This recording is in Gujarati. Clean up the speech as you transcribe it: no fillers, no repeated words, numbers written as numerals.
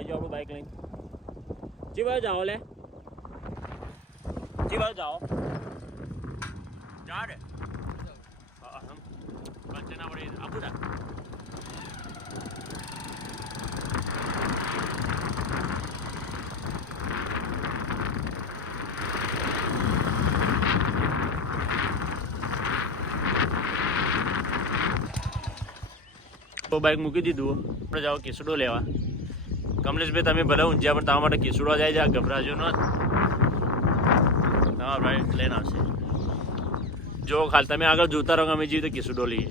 આવજો આપણું બાઇક લઈને જી બાજુ જાઓ લે જી બાજુ જાઓ ચાડે બચ્ચેના વળી આપું ના બાઇક મૂકી દીધું આપણે જાઓ કેસુડો લેવા કમલેશભાઈ તમે ભલે ઊંઝ્યા પણ તમારા માટે કેસુડો જાય છે ગભરાજો ન તમારા ભાઈ લઈને આવશે જો ખાલી તમે આગળ જોતા રહો અમે જઈએ તો કેસુડો લઈએ